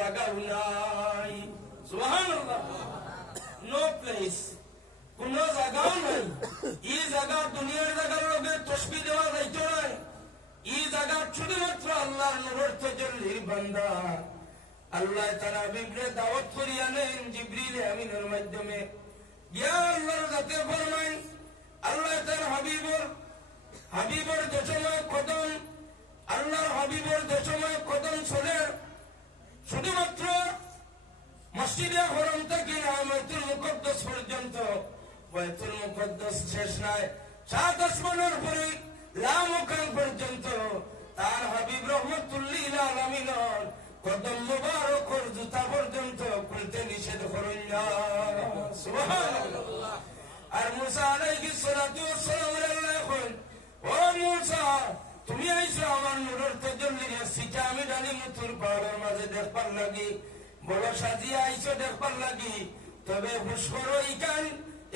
জায়গাও নাই। সুবহানাল্লাহ। নো প্লেস, কোন জায়গাও নাই। এই জায়গা দুনিয়ার জায়গার লোকে তসবিহ দেওয়া যাইতো নাই। এই জায়গা শুধুমাত্র আল্লাহর নূরের তাজাল্লির বান্দা। আল্লাহ তাআলা হাবিবরে দাওয়াত করিয়া নেন জিবরিল আমিনের মাধ্যমে। ইয়া আল্লাহর জাতে ফরমান, আল্লাহ তার হাবিবর দশময় কদম, আল্লাহর হাবিবর দশময় কদম চলে শুধুমাত্র মসজিদে হরম থেকে বাইতুল মুকদ্দাস পর্যন্ত। বাইতুল মুকদ্দাস শেষ নাই, 7 আসমানের পরে লামকান পর্যন্ত তার হাবিব রহমাতুল্লিল আলামিনের কদম মুবারকর জুতা পর্যন্ত খুলতে নিষেধ করেন না। সুবহানাল্লাহ। আর মুসা আলাইহিস সালাতু ওয়াস সালাম আল্লাহ কইন, ও মুসা তুমি আইছো আমার নূরের তাজাল্লির সিটা আমি ডালি মুতুর পাহাড়ের মাঝে দেখবার লাগি, বড় সাজিয়ে আইছো দেখবার লাগি। তবে হুশ করো, ইকান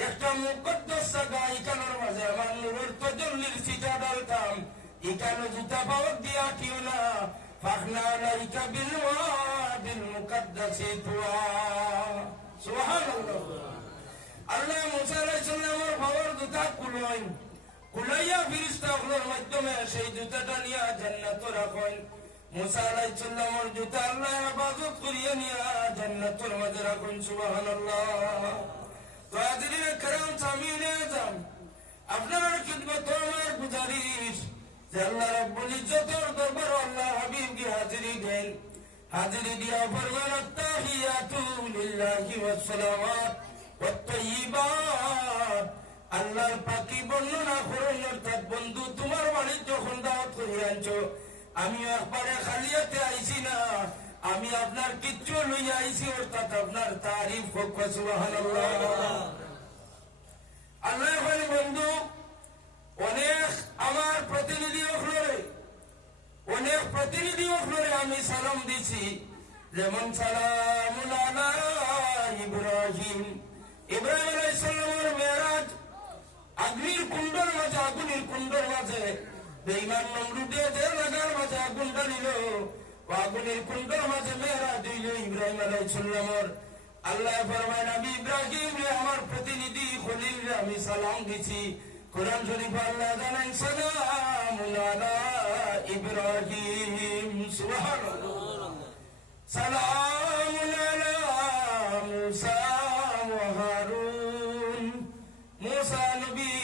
একটা মুকদ্দাস জায়গা, ইকানের মাঝে আমার নূরের তাজাল্লির সিটা ডালতাম। ইকানে জুতা পাওয়ার দিয়া কিও না। ফাখনা আলাইকা বিল ওয়াদিল মুকদ্দাসি তুয়া। সুবহানাল্লাহ। আল্লাহ মুসা আলাইহিস সালামের পাওয়ার জুতা কুলাইয়া ফেরেশতাগুলোর মাধ্যমে সেই জুতাটা নিয়ে জান্নাতে রাখেন। মুসা আলাইহিস সালামের জুতা আল্লাহ হেফাজত করিয়া নিয়ে জান্নাতের মাঝে রাখেন। সুবহানাল্লাহ। তো হাজিরিনে কেরাম, সামিউনে আযম, আপনার খিদমতে আমার গুজারিশ যে আল্লাহ রাব্বুল ইজ্জতের দরবার আল্লাহ হাবিবকে হাজিরি দেন। হাজিরি দিয়া ফরমান, আত্তাহিয়াতু লিল্লাহি ওয়াস সালাওয়াত ওয়াত তাইয়্যিবাত। আল্লাহর পাকি বর্ণনা করেন, অর্থাৎ বন্ধু তোমার বাড়ির যখন দাওয়াত করে আনছো, আমি একবারে খালিয়াতে আইছি না, আমি আপনার কিচ্ছু লইয়া আইছি, অর্থাৎ আপনার তারিফ হোক। সুবহানাল্লাহ। আল্লাহ বলে, বন্ধু অনেক আমার প্রতিনিধি ফ্লোরে আমি সালাম দিছি, যেমন সালামুন আলা ইব্রাহিম। ইব্রাহিম আলাইহিস সালামের মেরাজ আগুনের কুণ্ডের মাঝে বেঈমান নমরুদে যে লাগার মাঝে আগুন জ্বালিল, আগুনের কুণ্ডের মাঝে মেরাজ হইল ইব্রাহিম আলাইহিস সালামের। আল্লাহ ফরমায়, নবী ইব্রাহিম রে আমার প্রতিনিধি খলিল রে আমি সালাম দিছি। কোরআন শরীফ আল্লাহ জানান, সালামুন আলা ইব্রাহিম। সুবহানাল্লাহ। সালামুন আলা মুসা ওয়া হারুন। মুসা নবী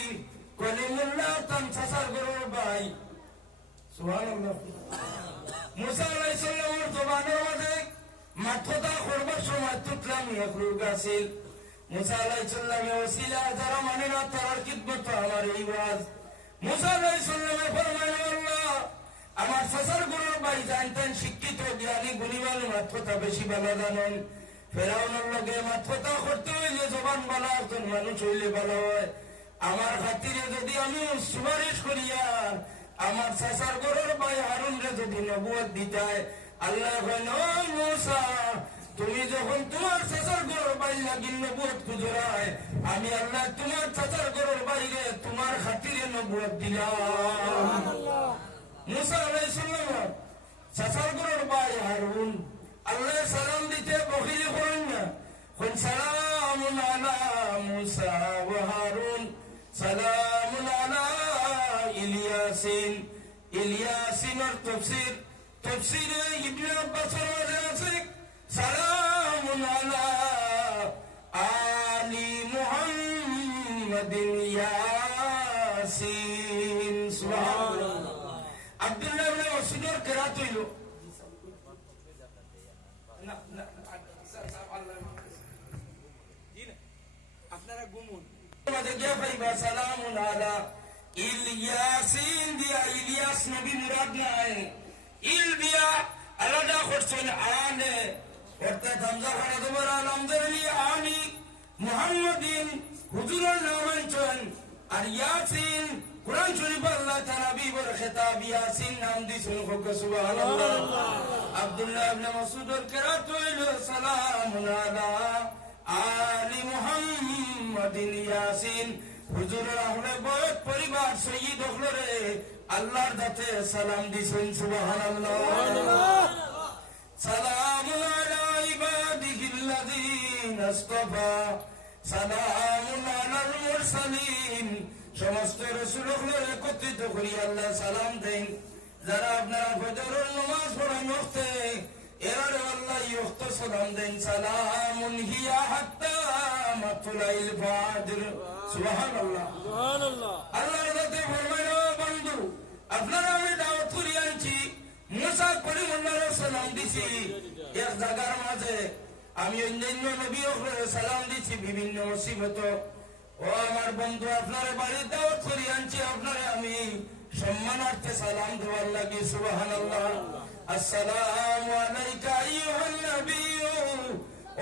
কলিমুল্লাহ তান সাসার গরুর ভাই। সুবহানাল্লাহ। মুসা আলাইহিস সালামের জবানের মাঝে মাথা করবার সময় তুতলাম ইয়াকরুক আসিল। মুসা আলাইহিস সালামের ওসিলা যারা মানে না তার খিদমত আমার এই ওয়াজ। মুসা আলাইহিস সালামে ফরমান, আল্লাহ আমার সাসার গরুর ভাই জানতেন শিক্ষিত জ্ঞানী গুণীবান, মাথা বেশি ভালো জানেন। ফেরাউনের লগে মাথা করতে হইলে জবান ভালো একজন মানুষ হইলে ভালো হয়। আমার খাতিরে যদি আমি সুপারিশ করিয়া আমার সাসার গরুর ভাই হারুন রে যদি নবুয়ত দিতায়, আল্লাহ কইন, ও মুসা তুমি যখন তোমার চাচার গরুর ভাই লাগি নবুয়ত খুঁজরায়, আমি আল্লাহ তোমার চাচার গরুর বাইরে তোমার খাতিরে নবুয়ত দিলাম। মুসা আলাইহিস সালাম চাচার গরুর ভাই হারুন আল্লাহ সালাম দিতে বখিলি করেন না। কোন সালামুন আলা মুসা ওয়া হারুন, সালামুন আলা ইলিয়াসিন। ইলিয়াসিনের তফসিরে ইবনে আব্বাসের মাঝে আছে, সালামুন আলা আলি মুহাম্মাদিন ইয়াসিন। সুবহানাল্লাহ। আব্দুল্লাহ ইবনে মাসউদের কিরাত হইল, আপনারা গুমুন মাঝে গিয়া পাইবা সালামুন আলা ইলিয়াসিন দিয়া ইলিয়াস নবী মুরাদ নাই। ইল দিয়া আলাদা করছেন আনে, অর্থাৎ হামজা খানা তোমার আলহামদুলি আনি মুহাম্মাদিন হুজুরের নাম আনছেন। আর ইয়াসিন কুরআন শরীফ আল্লাহ তাআলা বিবর খেতাব ইয়াসিন নাম দিয়েছেন। সুবহানাল্লাহ। আব্দুল্লাহ ইবনে মাসউদের কিরাত হইল, সালামুন আলা আলি মুহাম্মাদিন ইয়াসিন। হুজুরের আহলে বয়ত পরিবার সৈয়দ হলরে আল্লাহর দাতে সালাম দিছেন। সুবহানাল্লাহ। সালামুন আলা اصطفى سلام على المرسلين সমস্ত রাসূলগণের একত্রিত করি আল্লাহ সালাম দেন যারা আপনারা ফজরের নামাজ পড়েন ওয়াক্তে এর আল্লাহ ইয়ক্ত সালাম দেন সালামুন হিয়া হাত্তা মাতলাইল ফাজর সুবহানাল্লাহ সুবহানাল্লাহ আল্লাহ রাতে ফরমায় বন্ধু আপনারা আমি দাওয়াত করি আনছি মুসা কলিমুল্লাহর সালাম দিছি এক জায়গার মাঝে আমি অন্যান্য নবীদের সালাম দিছি বিভিন্ন মুসিবত ও আমার বন্ধু আপনারে বাড়ি দাওয়াত করি আনছি আপনারে আমি সম্মানার্থে সালাম দেওয়ার লাগি সুবহানাল্লাহ আসসালামু আলাইকা আইয়ুহান নবী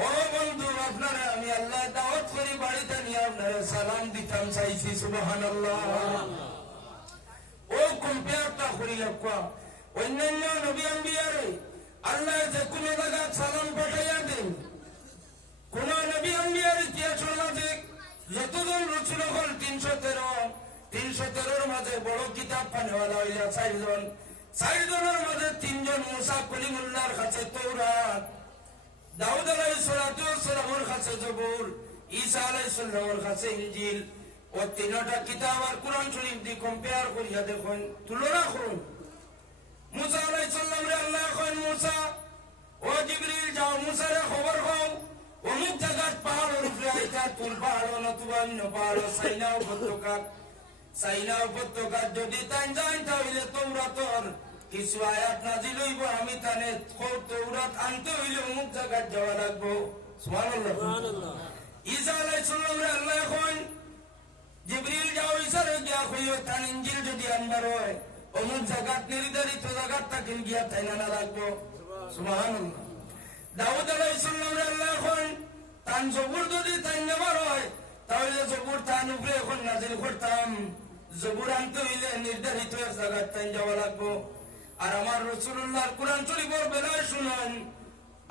ও বন্ধু আপনারে আমি আল্লাহ দাওয়াত করি বাড়িতে নিয়ে আপনারে সালাম দিতাম চাইছি সুবহানাল্লাহ ও কম্পেয়ারটা করি রাখা অন্যান্য নবী আম্বিয়ারে আল্লাহ যে কোনো জায়গায় সালাম পাঠাইয়া দেন কোন নবী আম্বিয়ার ইতিহাসের মাঝে যতজন রসুল হল 313 মাঝে বড় কিতাব পানেওয়ালা হইলা 4জনের মাঝে 3জন মুসা কলিমুল্লাহর কাছে তৌরাত দাউদ আলাইহিস সালাতু ওয়াস সালামের কাছে জবুর ঈসা আলাইহিস সালামের কাছে ইনজিল ও তিনটা কিতাব আর কুরআন শরীফ দি কম্পেয়ার করিয়া দেখুন তুলনা করুন মুসা আলাইহিস সালাম রে আল্লাহ কইন মুসা ও জিবরিল যাও মুসারে খবর দাও অমুক জায়গার পাহাড়ের উপরে আইতা তুল পাহাড় নতুবা অন্য পাহাড় সাইনা উপত্যকা যদি তাই যাই তাহলে তৌরাতর কিছু আয়াত নাজিল হইব আমি তানে তৌরাত আনতে হইলে অমুক জায়গায় যাওয়া লাগবো সুবহানাল্লাহ ঈসা আলাইহিস সালাম রে আল্লাহ কইন জিবরিল যাও ঈসারে গিয়া কইও তান ইনজিল যদি আনবার হয় অমুক জায়গাত নির্ধারিত জায়গাত তাকে গিয়া তাইনা না লাগবো সুবহানাল্লাহ দাউদ আলাইহিস সালাম রে আল্লাহ কইন তান জবুর যদি তাই নেবার হয় তাহলে জবুর তান উপরে এখন নাজিল করতাম জবুর আনতে হইলে নির্ধারিত এক জায়গায় তাই যাওয়া লাগবো আর আমার রাসূলুল্লাহর কুরআন শরীফের বেলায় শুনুন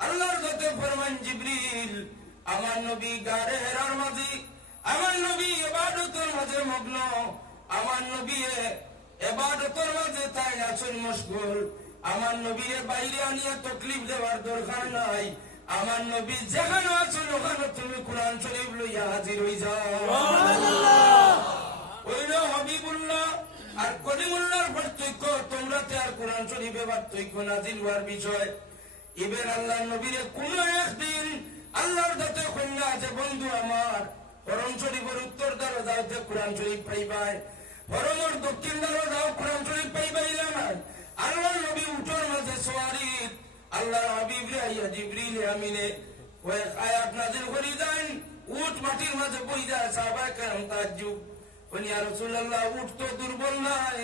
আল্লাহর যত ফরমান জিবরিল আমার নবী গারে হেরার মাঝে আমার নবী ইবাদতের মাঝে মগ্ন আমার নবী ইবাদতের মাঝে তাই আছেন মশগুল আমার নবীর বাইরে আনিয়া তকলিফ দেওয়ার দরকার নাই আমার নবী যেখানে আছেন ওখানে তুমি কুরআন শরীফ লইয়া হাজির হই যাও সুবহানাল্লাহ ওইলো হাবিবুল্লাহ আর কলিমুল্লাহর পার্থক্য তোমরাতে আর কুরআন শরীফে পার্থক্য নাজিল হওয়ার বিষয় এবার আল্লাহর নবীরে কোন একদিন আল্লাহর দাতে কন্যা যে বন্ধু আমার কোরআন শরীফের উত্তর দ্বারা যাওতে কোরআন শরীফ পাইবাই পরমর দক্ষিণ দ্বারা যাও কোরআন শরীফ পাইবাইলা না আল্লাহ নবী উঠোর মাঝে সওয়ারিত আল্লাহর হাবিব রে আইয়া জিবরিল আমিনে কয়েক আয়াত নাযিল করি দেন উট মাটির মাঝে বই যায় সাহাবায়ে কেরাম তাজ্জুব বলি ইয়া রাসূলুল্লাহ উট তো দুর্বল নাই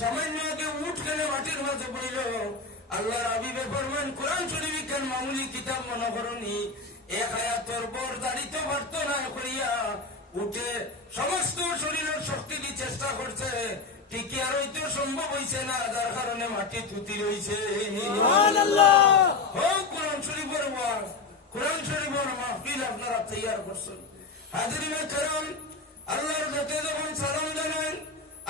সামান্য কে উট কেন মাটির মাঝে বইল আল্লাহর হাবিবে ফরমান কোরআন শরীফ কেন মামুলি কিতাব মনে করনি এক আয়াতের বর দাঁড়িতে পারত না করিয়া উঠে সমস্ত শরীরের শক্তি দিয়ে চেষ্টা করছে টিকি আর হইতে সম্ভব হইছে না যার কারণে মাটি থুতি রইছে সুবহানাল্লাহ ও কোরআন শরীফের ওয়াজ কোরআন শরীফের মাহফিল আপনারা তৈয়ার করছেন হাজিরিনে کرام আল্লাহর যতে যখন সালাম জানান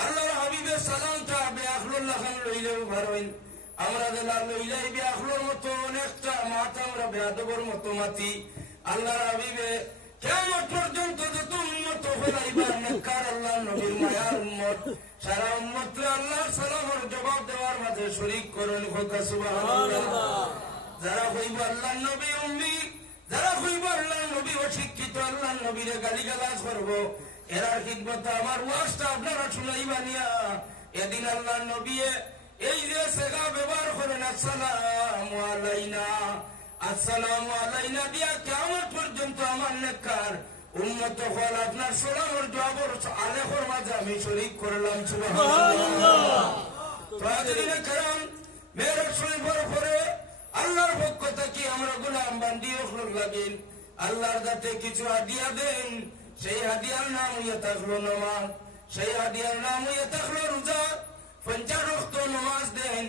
আল্লাহর হাবিবের সালামটা বেআখলুল্লাহ খান লইলেও ভারইন আমরা দেলা লইলাই বেআখলুর মতো অনেকটা মাথা আমরা বেয়াদবর মতো মাতি আল্লাহর হাবিবে কিয়ামত পর্যন্ত যত উম্মত হইবা নেককার আল্লাহর নবীর মায়ার উম্মত সারা উম্মতকে আল্লাহর সালামের জবাব দেওয়ার মাঝে শরীক করুন হোকা সুবহানাল্লাহ যারা হইবা আল্লাহর নবী উম্মি যারা হইবা আল্লাহর নবী অশিক্ষিত আল্লাহর নবীরে গালিগালাজ করবো এরার খিদমত আমার ওয়াজটা আপনারা শুনাইবা নিয়া এদিন আল্লাহর নবী এই যে সেগা ব্যবহার করেন আসসালামু আলাইনা দিয়া কিয়ামত পর্যন্ত আমার নেককার উম্মত হল আপনার সালামের জবাব আলেখর মাঝে আমি শরীক করলাম সুবহানাল্লাহ তো হাজিরিনে کرام মেরাজ শরীফের পরে আল্লাহর পক্ষ থেকে আমরা গোলাম বান্দি হল লাগেন আল্লাহর কাছে কিছু হাদিয়া দেন সেই হাদিয়ার নাম হইয়া থাকলো নামাজ সেই হাদিয়ার নাম হইয়া থাকলো রোজা 50 ওয়াক্ত নামাজ দেন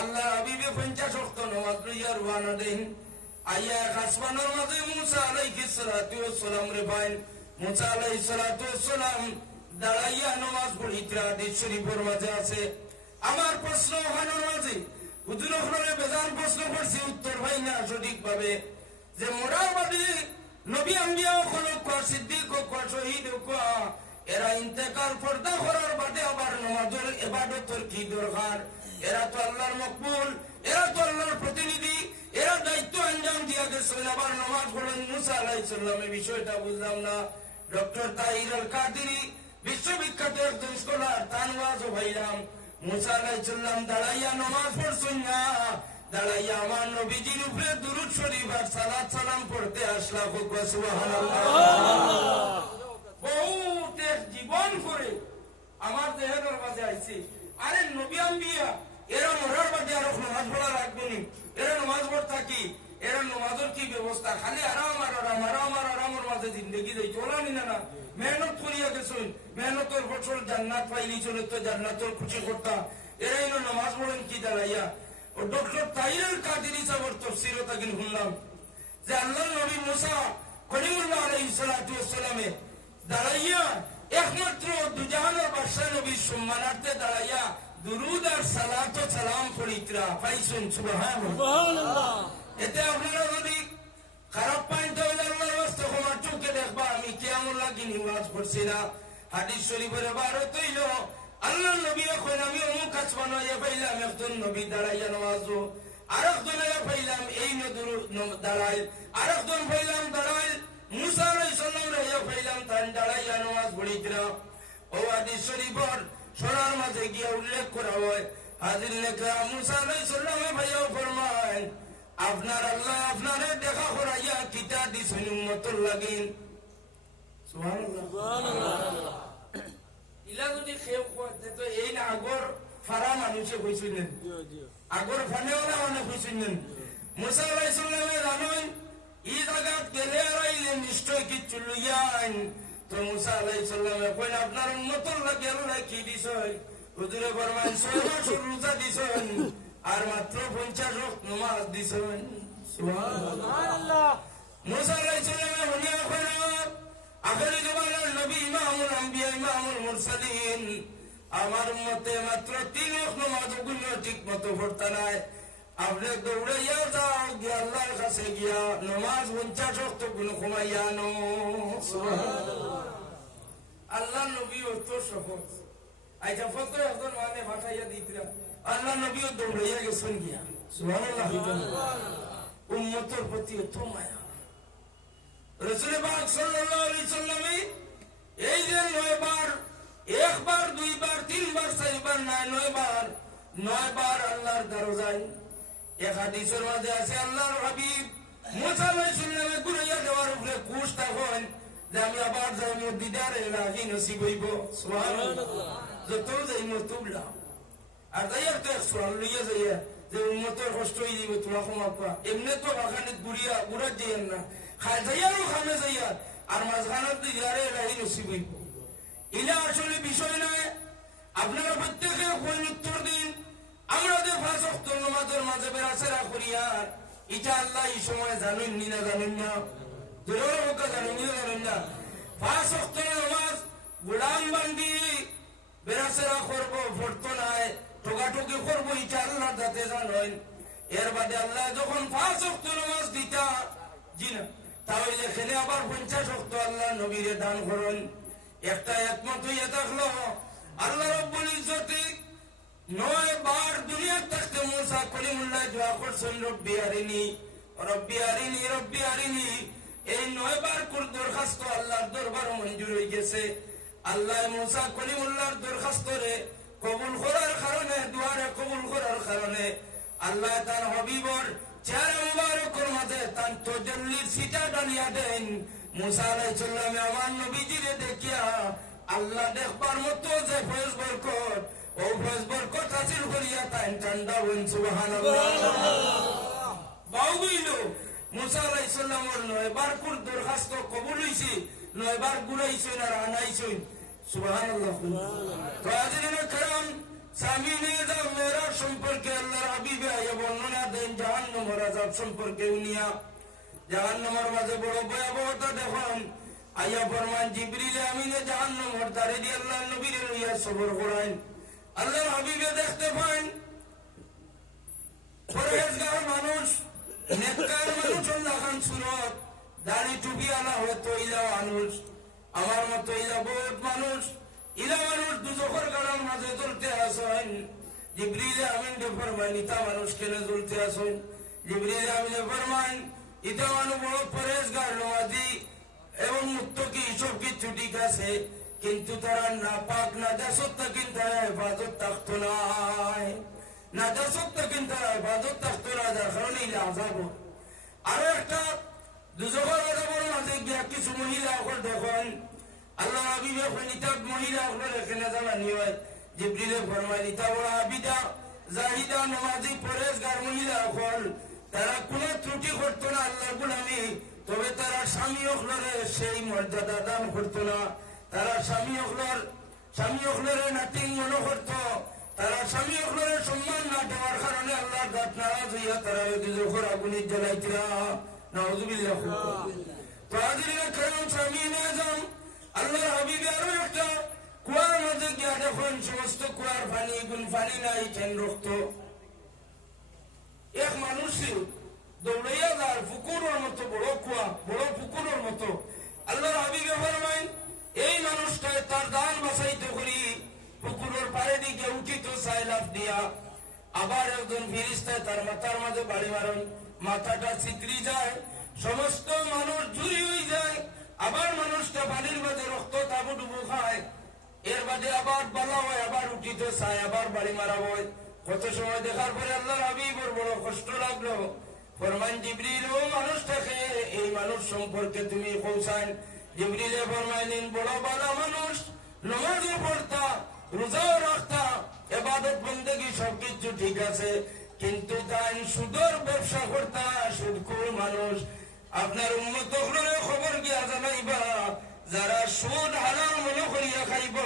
আল্লাহ হাবিবে 50 ওয়াক্ত নামাজ লইয়া রওনা দেন আইয়া আসমানের মাঝে মুসা আলাইহিস সালাতু ওয়াস সালাম রে ভাই মুসা আলাইহিস সালাতু ওয়াস সালাম দাঁড়াইয়া নামাজ পড়িতে হাদিস শরীফের মাঝে আছে আমার প্রশ্ন ওখানের মাঝে হুজুর ওখানে বেজান প্রশ্ন করছি উত্তর ভাই না সঠিক ভাবে যে মোরাবাদী নবী আম্বিয়া খলক সিদ্দিক ও শহীদ এরা ইন্তেকাল পর্দা করার বাদে আবার নামাজের ইবাদতের কি দরকার? এরা তো আল্লাহর মকবুল, এরা তো আল্লাহর প্রতিনিধি, এরা দায়িত্ব আঞ্জাম দিয়া গেছেন, আবার নামাজ পড়েন। মুসা আলাইহিস সালামের বিষয়টা বুঝলাম না। ডক্টর তাহির আল কাদেরী বিশ্ববিখ্যাত একজন স্কলার, তার ওয়াজও ভাইলাম। মুসা আলাইহিস সালাম দাঁড়াইয়া নামাজ পড়ছেন না, দাঁড়াইয়া আমার নবীজির উপরে দুরূদ শরীফ আর সালাত সালাম পড়তে আসলা। সুবহানাল্লাহ। বহুত এক জীবন করে আমার দেহের মাঝে আইছে। আরে নবী আম্বিয়া এরা মরার বাদে আরো নামাজ পড়া লাগবে নি? এরা নামাজ পড়তা কি? এরা নামাজের কি ব্যবস্থা? খালি আরাম আর আরাম, আরাম আর আরামের মাঝে জিন্দগি যাই চলানি না। না মেহনত করিয়া গেছেন, মেহনতের বছর জান্নাত পাইলি চলে তো জান্নাতের খুশি করতা। এরাই নামাজ পড়েন কি দাঁড়াইয়া? ও ডক্টর তাহির আল কাদেরী সাহেবের তাফসীরও তাকিন শুনলাম যে আল্লাহর নবী মুসা কলিমুল্লাহ আলাইহিস সালাতু ওয়াস সালামে দাঁড়াইয়া একমাত্র দুজাহানের বাদশা নবীর সম্মানার্থে দাঁড়াইয়া দুরুদ আর সালাত ও সালাম পড়িতরা পাইছেন। সুবহানাল্লাহ। এতে আপনারা যদি খারাপ পাইন তাহলে আল্লাহর ওয়াস্তে ক্ষমা চোখে দেখবা। আমি কিয়ামত লাগিনি ওয়াজ করছি না। হাদিস শরীফের ইবারত হইল আল্লাহর নবী এখন আমি অমুক কাজ বানাইয়া পাইলাম, একজন নবী দাঁড়াইয়া নামাজও, আরেকজন পাইলাম এই নদুর দাঁড়াইল, আরেকজন পাইলাম দাঁড়াইল। মুসা আলাইহিস সালাম রাইয়া পাইলাম তান দাঁড়াইয়া নামাজ পড়িতরা। ও হাদিস শরীফের সোনার মাঝে গিয়া উল্লেখ করা হয়, হাজির লেখা মুসা আলাইহিস সালামে ভাইয়াও ফরমান আপনার আল্লাহ আপনারে দেখা করাইয়া কিতা দিছেন উম্মতের লাগিন। সুবহানাল্লাহ। ইলা যদি খেউ করতে তো এই না আগর ফারা মানুষে কইছিলেন, আগর ফানেওয়ালা মানে কইছিলেন। মুসা আলাইহিস সালামে জানেন এই জায়গাত গেলে আর আইলে নিশ্চয় কিচ্ছু লইয়া আইন। তো মুসা আলাইহিস সালামে কইলেন আপনার উম্মতের লাগি আল্লাহ কি দিছেন? হুজুরে ফরমান 6 মাস রোজা দিছেন আর মাত্র 50 ওয়াক্ত নামাজ দিছেন। সুবহানাল্লাহ। মুসা আলাইহিস সালামে হনিয়া কইলেন আখিরি জামানার নবী ইমামুল আম্বিয়া ইমামুল মুরসালিন আমার উম্মতে মাত্র 3 ওয়াক্ত নামাজ গুলো ঠিক মতো পড়তা নাই। আপনি দৌড়াইয়া যাও গিয়া আল্লাহর কাছে গিয়া নামাজ 50 ওয়াক্ত গুলো কমাইয়া আনো। সুবহানাল্লাহ। আল্লাহর নবী অত সহজ। আইজা ফতর একজন মানে ভাটাইয়া দিতরা, আল্লাহর নবীও দৌড়াইয়া গেছেন গিয়া। সুবহানাল্লাহ। উম্মতের প্রতি এত মায়া। রাসূল পাক সাল্লাল্লাহু আলাইহি সাল্লামে এই যে 9 বার, একবার, দুইবার, তিনবার, চারবার না 9 বার আল্লাহর দরজায়। এক হাদিসের মধ্যে আছে আল্লাহর হাবিব মুসা আলাইহিস সালামে ঘুরাইয়া দেওয়ার উপরে খুশ থাকেন যে আমি আবার যাই মোর দিদারে লাগি নসিব হইব। সুবহানাল্লাহ। যত যাই মতুবলা আর যাইয়ার তো সুরান লইয়া যাইয়া যে উম্মতের কষ্ট হয়ে যাবে তোমরা ক্ষমা পা। এমনি তো বাগানে ঘুরা যাইয়েন না, খাই যাইয়ারও খামে যাইয়া আর মাঝখানের দিদারে লাগি নসিব হইব। এটা আসলে বিষয় নয়। আপনারা প্রত্যেকে কোন উত্তর দিন। আমরা যে 5 ওয়াক্ত নামাজের মাঝে বেরাসেরা করিয়া এটা আল্লাহ এই সময় জানেন নি না জানেন না? জোরে হোকা জানেন নি না জানেন না? 5 ওয়াক্ত নামাজ গোলাম বান্দি বেরাসেরা করবো, পড়তো নাই, টোকাটুকি করবো, এটা আল্লাহ যাতে জানেন। এর বাদে আল্লাহ যখন 5 ওয়াক্ত নামাজ দিতা জি না তাহলে এখানে আবার 50 ওয়াক্ত আল্লাহ নবীরে দান করেন। একটা একমত হইয়া থাকলো আল্লাহ রাব্বুল ইজ্জতে 9 বার দুনিয়া থাকতে মুসা কলিমুল্লাহ দোয়া করছেন রব্বি আরিনি রব্বি আরিনি রব্বি আরিনি। এই 9 বার কোন দরখাস্ত আল্লাহর দরবারে মঞ্জুর হয়ে গেছে। আল্লাহ মুসা কলিমুল্লাহর দরখাস্তরে কবুল করার কারণে, দোয়ারে কবুল করার কারণে আল্লাহ তার হাবিবর চেহারা মুবারকের মাঝে তার তাজাল্লির সিটা ডালিয়া দেন। মুসা আলাইহিস সালামে আমার নবীজিরে দেখিয়া আল্লাহ দেখবার মতো যে ফয়েজ বরকত, ও ফয়েজ বরকত হাসিল করিয়া তাই ঠান্ডা হন। সুবহানাল্লাহ। বাউইল মুসা আলাইহিস সালামের 9 বার কোন দরখাস্ত কবুল হইছে, 9 বার গুনাইছেন আর আনাইছেন। সুবহানাল্লাহ। তো হাজিরিন کرام সামিনে দা মেরা সম্পর্কে আল্লাহর হাবিবে আয়া বর্ণনা দেন জাহান্নামের আযাব সম্পর্কে। উনিয়া জাহান্নামের মাঝে বড় ভয়াবহতা দেখুন। আয়া ফরমান জিবরিল আমিনে জাহান্নামের দ্বারে দিয়ে আল্লাহর নবীরে লইয়া সবর করাইন। আল্লাহর হাবিবে দেখতে পান পরহেজগার মানুষ, নেককার মানুষ, আল্লাহ খান সুরত, দাড়ি টুপি তো ইলা মানুষ আমার মতো ইলা বহুত মানুষ ইলা মানুষ দুজখের গাড়ার মাঝে জ্বলতে আসেন জিবরিল আমিন যে ফরমাইন ইতা মানুষ কেন জ্বলতে আসেন জিবরিল আমিন ফরমাইন ইতা মানুষ বড় পরেশগার নমাজি এবং মুত্তাকি সব কিছু ঠিক আছে কিন্তু তারা নাপাক নাজাসত থাকেন তারা হেফাজত থাকতো নাই নাজাসত থাকেন তারা হেফাজত থাকতো না যার কারণে ইলা আযাব আরো একটা দুজখের আযাবের মাঝে গিয়া কিছু মহিলা ওখানে দেখেন আল্লাহ হাবিব এখন ইতা মহিলা ওখানে এখানে জানানি হয় জিবরিলে ফরমাইন ইতা বড় আবিদা জাহিদা নমাজি পরেশগার মহিলা ওখান তারা কোনো ত্রুটি করতো না আল্লাহর গোলামি তবে তারা স্বামী ওখানে সেই মর্যাদা দান করতো না তারা স্বামী ওখানে নাটিং মনে করতো তারা স্বামী ওখানে সম্মান না দেওয়ার কারণে আল্লাহর দাঁত নারাজ হইয়া তারা দুজখের আগুনে জ্বালাইতরা নাউযুবিল্লাহ তো হাজিরিনা কেরাম সামিনে আযম আল্লাহর হাবিব আরো একটা কুয়ার মধ্যে গিয়া দেখেন সমস্ত কুয়ার পানি গুণ পানি নাই কেন রক্ত এক মানুষ দৌড়াইয়া যার পুকুরের মতো বড় কুয়া বড় পুকুরের মতো আল্লাহর হাবিব ফরমাইন এই মানুষটায় তার দান বাঁচাইতে করি পুকুরের পাড়ে দিকে উঠিত সাইলাফ দিয়া আবার একজন ফিরিস্তায় তার মাথার মাঝে বাড়ি মারেন মাথাটা চিত্রি যায় সমস্ত মানুষ চুরি হয়ে যায় আবার মানুষটা পানির মাঝে রক্ত তাবুডুবু খায় এর বাদে আবার বলা হয় আবার উঠিত চায় আবার বাড়ি মারা হয় কত সময় দেখার পরে আল্লাহর হাবিবের বড় কষ্ট লাগলো ফরমান জিবরিল ও মানুষটাকে এই মানুষ সম্পর্কে তুমি পৌঁছান জিবরিলে ফরমাইলেন বড় ভালো মানুষ নামাজও পড়তা রোজাও রাখতা ইবাদত বন্দেগী সবকিছু ঠিক আছে কিন্তু তাই সুদের ব্যবসা করতা সুদখোর মানুষ আপনার উম্মত হলে খবর গিয়া জানাইবা যারা সুদ হারাম মনে করিয়া খাইব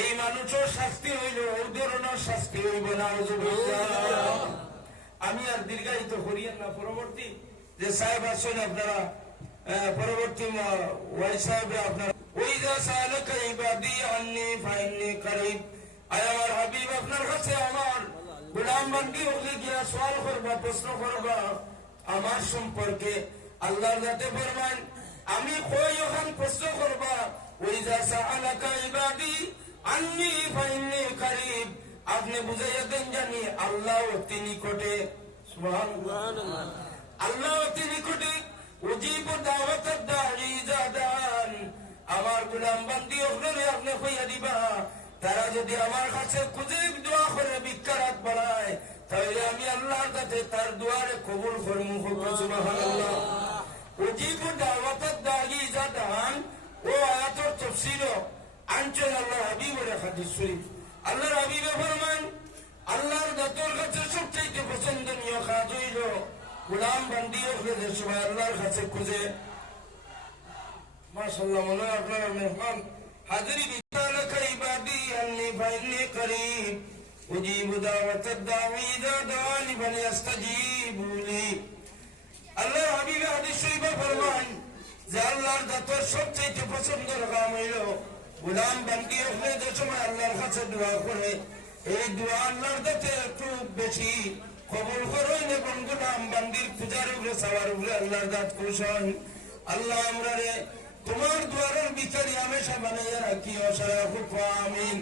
এই মানুষের শাস্তি হইল ওই ধরনের শাস্তি হইব না আমি আর দীর্ঘায়িত করিয়েন না পরবর্তী যে সাহেব আসছেন আপনারা পরবর্তী ওয়াই সাহেব আপনারা ওই যা সালাকা ইবাদি আন্নি ফাইন্নি করিব আয় আমার হাবিব আপনার কাছে আমার গোলাম বান্দি হলে গিয়া সওয়াল করবা প্রশ্ন করবা আমার সম্পর্কে আল্লাহর জাতে ফরমান আমি কই ওখান প্রশ্ন করবা ওই যা সালাকা ইবাদি আন্নি ফাইন্নি করিব আপনি বুঝাইয়া দেন জানি আল্লাহ অতি নিকটে সুবহানাল্লাহ আল্লাহ অতি নিকটে উজিব দাওয়াতাদ দাঈ ইযা দান আমার গোলাম বান্দি ওখানে আপনি কইয়া দিবা তারা যদি আমার কাছে খুঁজে দোয়া করে ভিক্ষারাত বাড়ায় তাহলে আমি আল্লাহর কাছে তার দুয়ারে কবুল করমু সুবহানাল্লাহ উজিব দাওয়াতাদ দাঈ ইযা দান ও আয়াতের তাফসীর আনছেন আল্লাহ হাবিবের হাদিস শরীফ আল্লাহর হাবিবে ফরমান আল্লাহর দাতর কাছে সবচেয়ে পছন্দনীয় কাজ হইল গোলাম বান্দি ওখানে সবাই আল্লাহর কাছে খুঁজে মাশাআল্লাহ মনে হয় আপনারা মেহমান হাজিরি বিতালাকা ইবাদি আন্নি ফাইন্নি করিব উজিবু দাওয়াতাদ দাঈ ইযা দাআনি ফালিয়াস্তাজিবু লি আল্লাহর হাবিব হাদিস শরীফে ফরমান যে আল্লাহর দাতর সবচেয়ে পছন্দের কাজ হইল গোলাম বান্দি ওখানে সময় আল্লাহর কাছে দোয়া করে এই দোয়া আল্লাহর দাতে একটু বেশি কবুল করেন এবং গোলাম বান্দির পূজার উপরে সওয়ার উপরে আল্লাহর দাত খুশন আল্লাহ আমরা রে তোমার দুয়ারের ভিতরে হামেশা বানাইয়া রাখিও সারা আমিন।